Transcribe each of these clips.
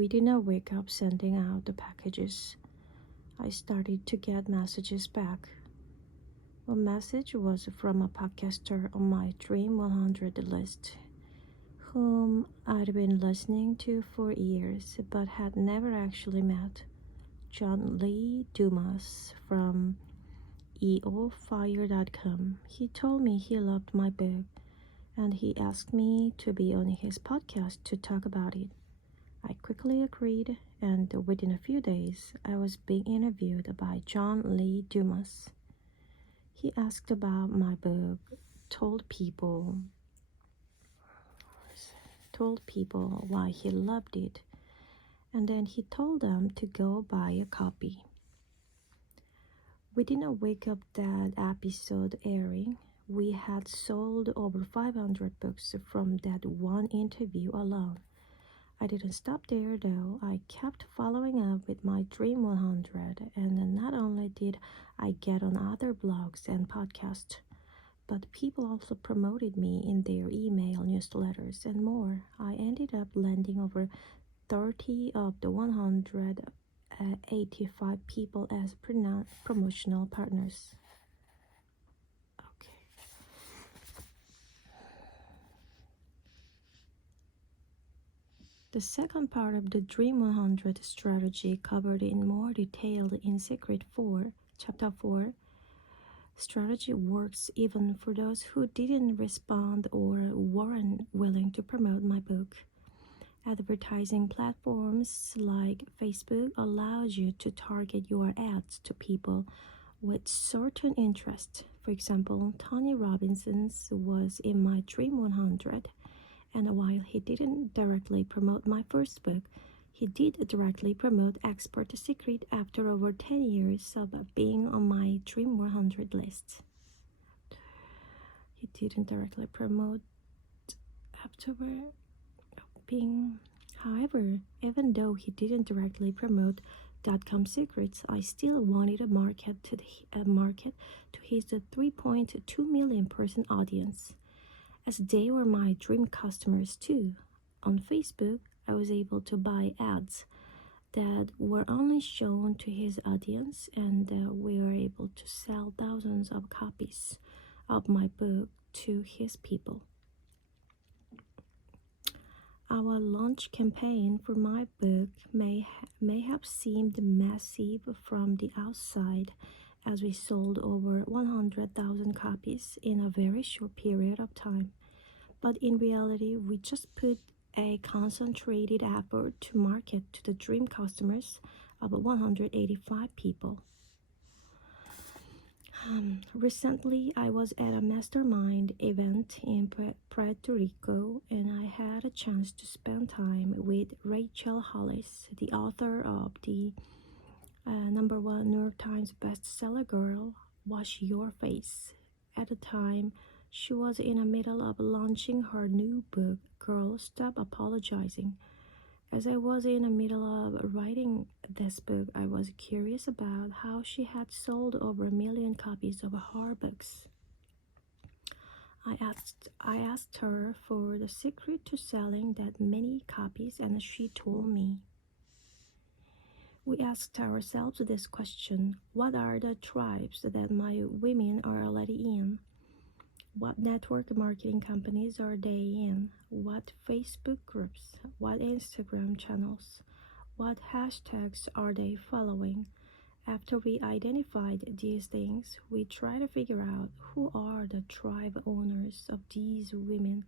Within a week of sending out the packages, I started to get messages back. One message was from a podcaster on my Dream 100 list, whom I'd been listening to for years but had never actually met. John Lee Dumas from eofire.com. He told me he loved my book and he asked me to be on his podcast to talk about it. I quickly agreed, and within a few days, I was being interviewed by John Lee Dumas. He asked about my book, told people why he loved it, and then he told them to go buy a copy. Within a week of that episode airing, we had sold over 500 books from that one interview alone. I didn't stop there though. I kept following up with my Dream 100, and not only did I get on other blogs and podcasts, but people also promoted me in their email newsletters and more. I ended up landing over 30 of the 185 people as promotional partners. The second part of the Dream 100 strategy covered in more detail in Secret 4, Chapter 4. Strategy works even for those who didn't respond or weren't willing to promote my book. Advertising platforms like Facebook allows you to target your ads to people with certain interests. For example, Tony Robinson's was in my Dream 100. And while he didn't directly promote my first book, he did directly promote Expert Secret after over 10 years of being on my Dream 100 list. He didn't directly promote afterward being. However, even though he didn't directly promote .com secrets, I still wanted a market to his 3.2 million person audience, as they were my dream customers too. On Facebook, I was able to buy ads that were only shown to his audience, and we were able to sell thousands of copies of my book to his people. Our launch campaign for my book may have seemed massive from the outside, as we sold over 100,000 copies in a very short period of time. But in reality, we just put a concentrated effort to market to the dream customers of 185 people. Recently, I was at a mastermind event in Puerto Rico, and I had a chance to spend time with Rachel Hollis, the author of the #1 New York Times bestseller Girl, Wash Your Face. At the time, she was in the middle of launching her new book, Girl, Stop Apologizing. As I was in the middle of writing this book, I was curious about how she had sold over 1 million copies of her books. I asked her for the secret to selling that many copies, and she told me. We asked ourselves this question: what are the tribes that my women are already in? What network marketing companies are they in? What Facebook groups? What Instagram channels? What hashtags are they following? After we identified these things, we try to figure out who are the tribe owners of these women.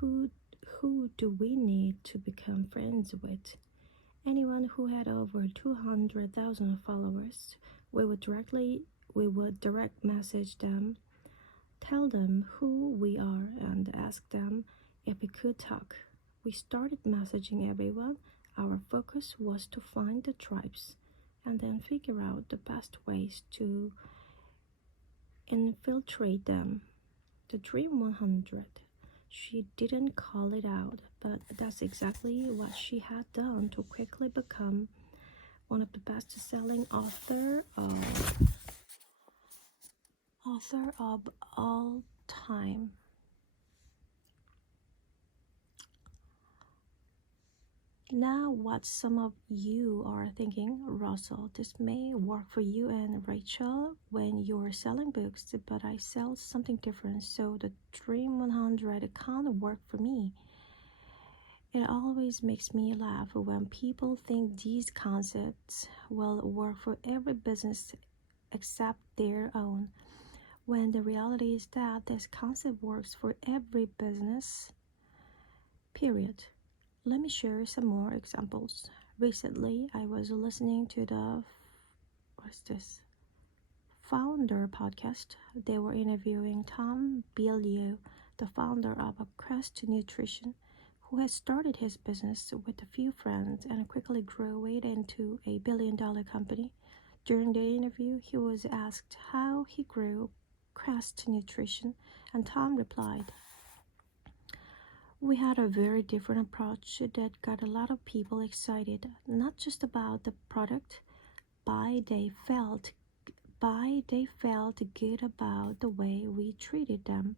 Who do we need to become friends with? Anyone who had over 200,000 followers, we would direct message them, tell them who we are, and ask them if we could talk. We started messaging everyone. Our focus was to find the tribes and then figure out the best ways to infiltrate them. The Dream 100. She didn't call it out, but that's exactly what she had done to quickly become one of the best-selling author of all time. Now, what some of you are thinking, Russell, this may work for you and Rachel when you're selling books, but I sell something different, so the Dream 100 can't work for me. It always makes me laugh when people think these concepts will work for every business except their own, when the reality is that this concept works for every business, period. Let me share some more examples. Recently, I was listening to the Founder podcast. They were interviewing Tom Bilyeu, the founder of Quest Nutrition, who has started his business with a few friends and quickly grew it into a billion-dollar company. During the interview, he was asked how he grew Quest Nutrition, and Tom replied, "We had a very different approach that got a lot of people excited, not just about the product, but they felt good about the way we treated them.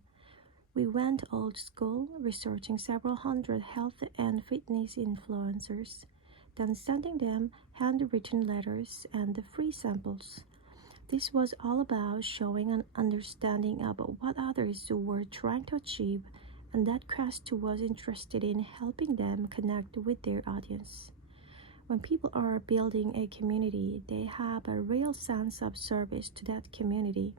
We went old school, researching several hundred health and fitness influencers, then sending them handwritten letters and free samples. This was all about showing an understanding of what others were trying to achieve, and that Quest was interested in helping them connect with their audience. When people are building a community, they have a real sense of service to that community.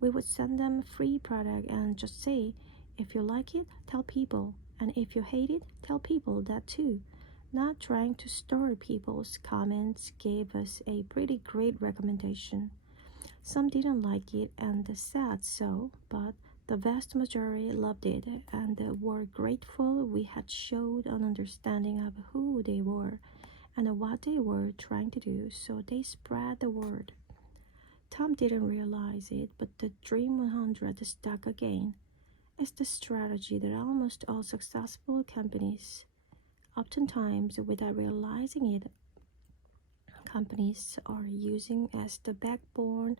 We would send them free product and just say, if you like it, tell people, and if you hate it, tell people that too. Not trying to store people's comments gave us a pretty great recommendation. Some didn't like it and said so, but the vast majority loved it and were grateful we had showed an understanding of who they were and what they were trying to do, so they spread the word." Tom didn't realize it, but the Dream 100 stuck again. It's the strategy that almost all successful companies, oftentimes without realizing it, companies are using as the backbone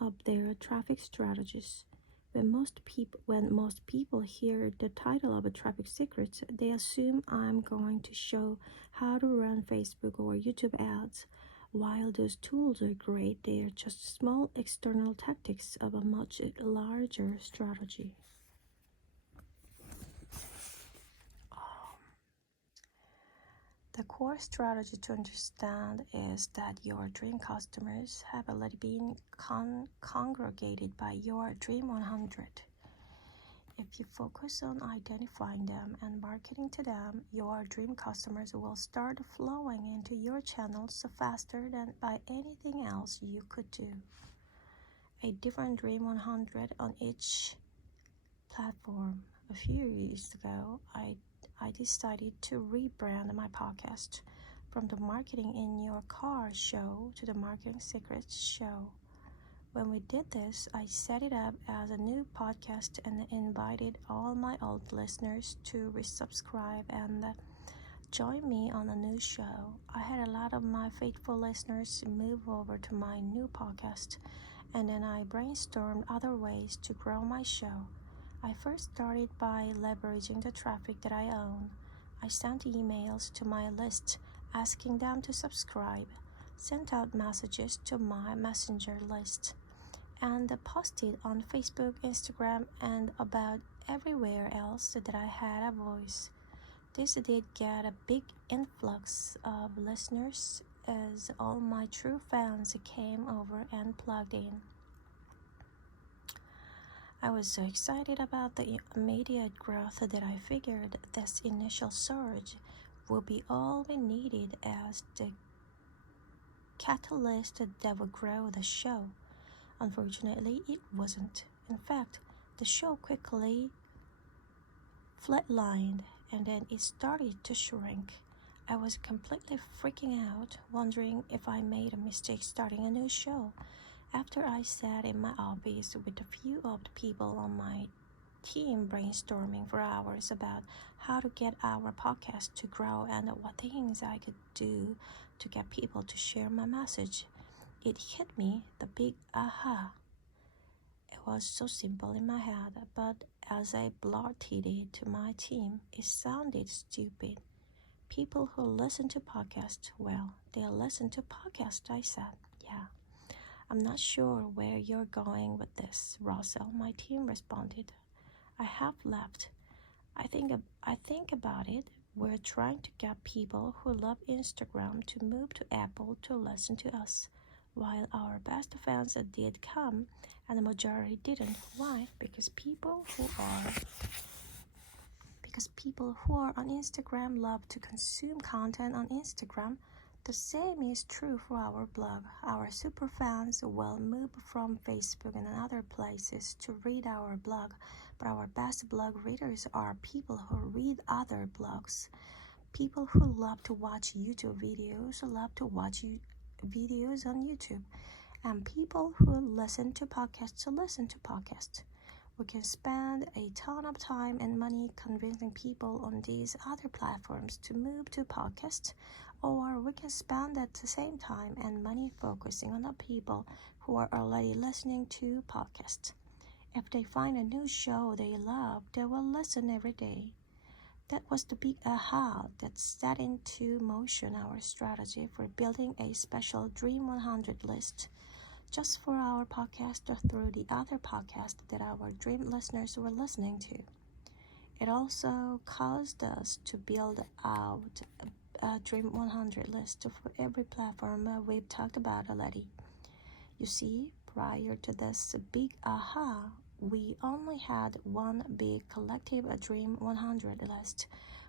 of their traffic strategies. When most people hear the title of a Traffic Secrets, they assume I'm going to show how to run Facebook or YouTube ads. While those tools are great, they are just small external tactics of a much larger strategy. The core strategy to understand is that your dream customers have already been congregated by your Dream 100. If you focus on identifying them and marketing to them, your dream customers will start flowing into your channels faster than by anything else you could do. A different Dream 100 on each platform. A few years ago, I decided to rebrand my podcast from the Marketing in Your Car show to the Marketing Secrets show. When we did this, I set it up as a new podcast and invited all my old listeners to resubscribe and join me on a new show. I had a lot of my faithful listeners move over to my new podcast, and then I brainstormed other ways to grow my show. I first started by leveraging the traffic that I own. I sent emails to my list asking them to subscribe, sent out messages to my messenger list, and posted on Facebook, Instagram, and about everywhere else that I had a voice. This did get a big influx of listeners as all my true fans came over and plugged in. I was so excited about the immediate growth that I figured this initial surge would be all we needed as the catalyst that would grow the show. Unfortunately, it wasn't. In fact, the show quickly flatlined and then it started to shrink. I was completely freaking out, wondering if I made a mistake starting a new show. After I sat in my office with a few of the people on my team brainstorming for hours about how to get our podcast to grow and what things I could do to get people to share my message, it hit me the big aha. It was so simple in my head, but as I blurted it to my team, it sounded stupid. People who listen to podcasts, well, they listen to podcasts, I said. Yeah. I'm not sure where you're going with this, Russell, my team responded. I have left. I think about it. We're trying to get people who love Instagram to move to Apple to listen to us. While our best fans did come, and the majority didn't. Why? Because people who are on Instagram love to consume content on Instagram. The same is true for our blog. Our superfans will move from Facebook and other places to read our blog, but our best blog readers are people who read other blogs. People who love to watch YouTube videos love to watch videos on YouTube, and people who listen to podcasts listen to podcasts. We can spend a ton of time and money convincing people on these other platforms to move to podcasts, or we can spend at the same time and money focusing on the people who are already listening to podcasts. If they find a new show they love, they will listen every day. That was the big aha that set into motion our strategy for building a special Dream 100 list just for our podcast or through the other podcasts that our dream listeners were listening to. It also caused us to build out a Dream 100 list for every platform we've talked about already. You see, prior to this big aha, we only had one big collective Dream 100 list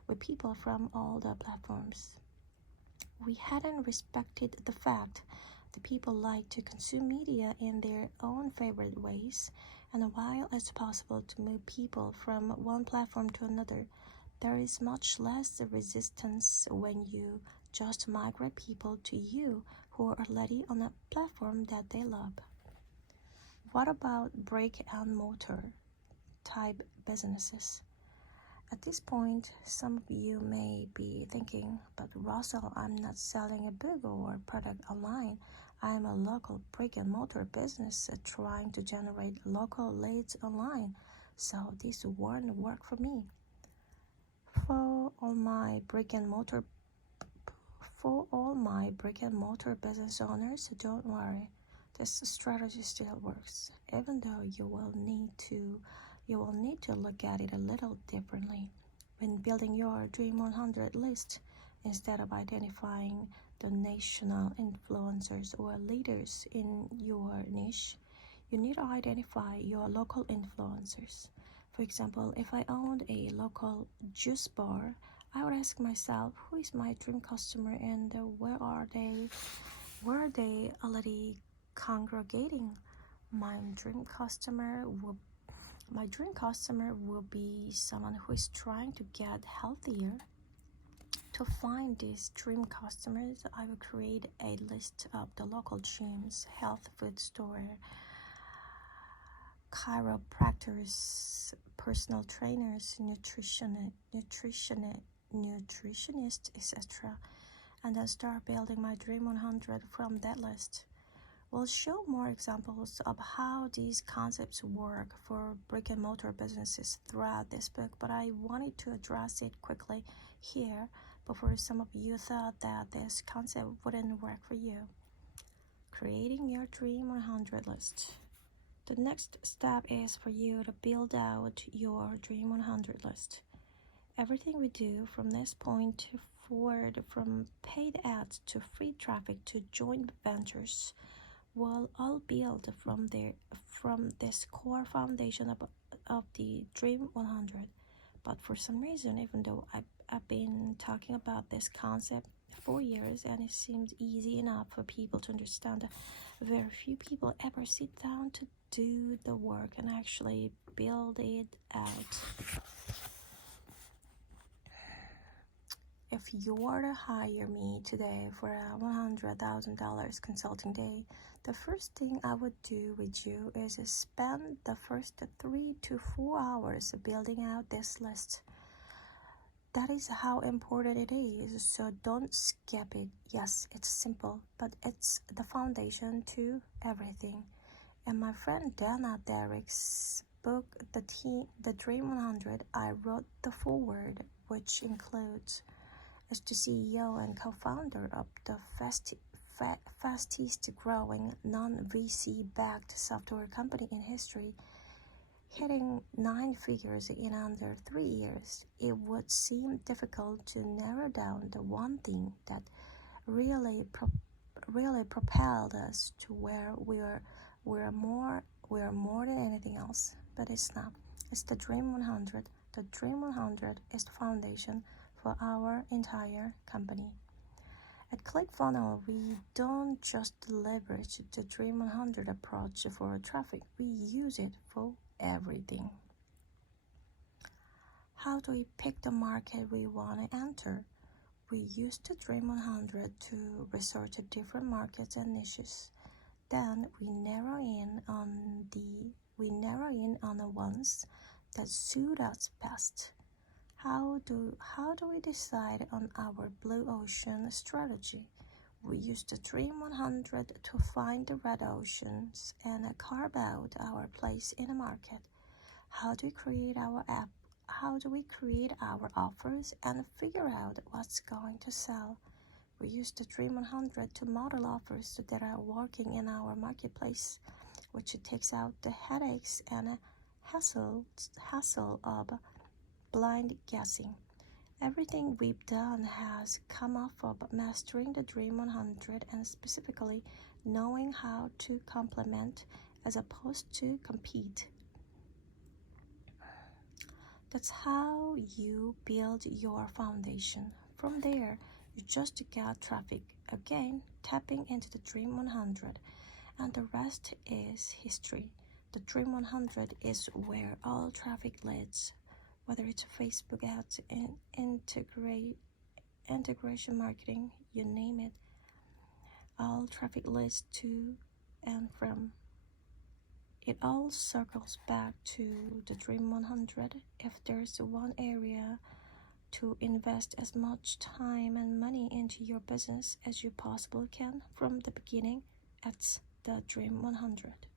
with people from all the platforms. We hadn't respected the fact that people like to consume media in their own favorite ways, and while it's possible to move people from one platform to another, there is much less resistance when you just migrate people to you who are already on a platform that they love. What about brick-and-mortar type businesses? At this point, some of you may be thinking, but Russell, I'm not selling a book or product online. I'm a local brick-and-mortar business trying to generate local leads online, so this won't work for me. For all my brick-and-mortar business owners, don't worry. This strategy still works, even though you will need to look at it a little differently. When building your Dream 100 list, instead of identifying the national influencers or leaders in your niche, you need to identify your local influencers. For example, if I owned a local juice bar, I would ask myself, who is my dream customer and where are they already congregating? My dream customer will be someone who is trying to get healthier. To find these dream customers, I will create a list of the local gyms, health food store, chiropractors, personal trainers, nutritionists, etc. And then start building my Dream 100 from that list. We'll show more examples of how these concepts work for brick-and-mortar businesses throughout this book, but I wanted to address it quickly here before some of you thought that this concept wouldn't work for you. Creating your Dream 100 list. The next step is for you to build out your Dream 100 list. Everything we do from this point forward, from paid ads to free traffic to joint ventures, will all build from this core foundation of the Dream 100. But for some reason, even though I've been talking about this concept for years and it seems easy enough for people to understand, very few people ever sit down to do the work and actually build it out. If you were to hire me today for a $100,000 consulting day, the first thing I would do with you is spend the first 3 to 4 hours building out this list. That is how important it is, so don't skip it. Yes, it's simple, but it's the foundation to everything. In my friend Dana Derrick's book, The Dream 100, I wrote the foreword, which includes, As the CEO and co-founder of the fastest growing non-VC backed software company in history, hitting 9 figures in under 3 years, it would seem difficult to narrow down the one thing that really propelled us to where we're more than anything else. But it's not. It's the Dream 100. The Dream 100 is the foundation for our entire company. At ClickFunnels, we don't just leverage the Dream 100 approach for traffic, we use it for everything. How do we pick the market we want to enter? We use the Dream 100 to research different markets and niches. Then we narrow in on the ones that suit us best. How do we decide on our blue ocean strategy? We use the Dream 100 to find the red oceans and carve out our place in the market. How do we create our app? How do we create our offers and figure out what's going to sell? We use the Dream 100 to model offers that are working in our marketplace, which takes out the headaches and hassle of blind guessing. Everything we've done has come off of mastering the Dream 100 and specifically knowing how to complement as opposed to compete. That's how you build your foundation. From there, you just get traffic, again tapping into the Dream 100, and the rest is history. The Dream 100 is where all traffic leads, whether it's Facebook ads and integration marketing, you name it. All traffic leads to and from. It all circles back to the Dream 100. If there's one area to invest as much time and money into your business as you possibly can from the beginning, it's the Dream 100.